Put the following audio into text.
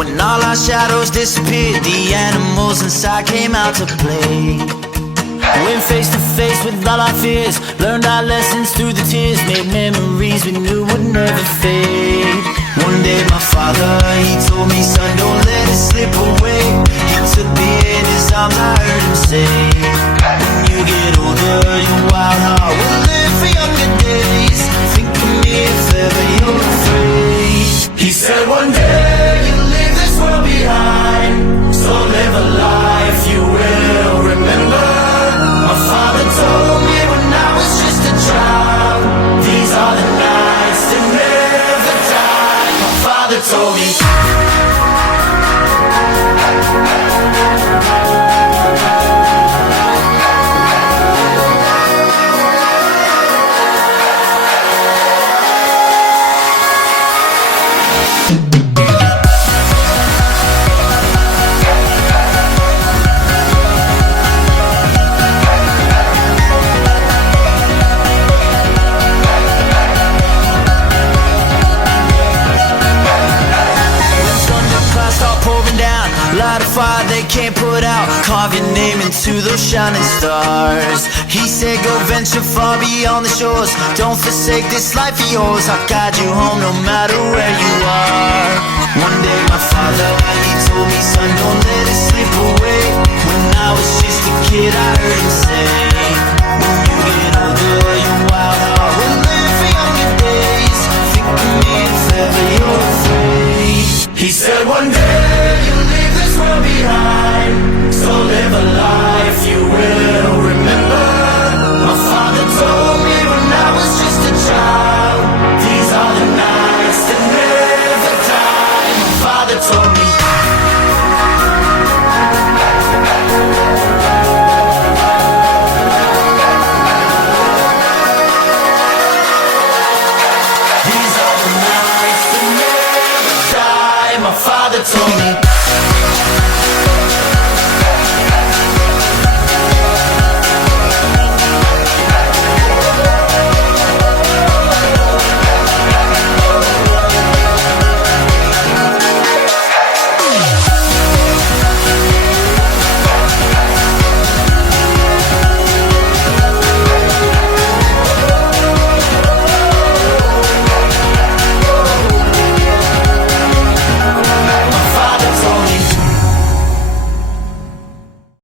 when all our shadows disappeared, the animals inside came out to play. Went face to face with all our fears, learned our lessons through the tears, made memories we knew would never fade. One day my father, he told me, son, don't let it slip away. He took me in his arms, I heard him say, when you get older, your wild heart will live for younger days. Think of me if ever you're afraid. He said one day you'll leave this world behind, so live a life you will remember. My father told me when I was just a child, these are the nights that never die. My father told me. Light a fire they can't put out, carve your name into those shining stars. He said go venture far beyond the shores, don't forsake this life of yours. I'll guide you home no matter where you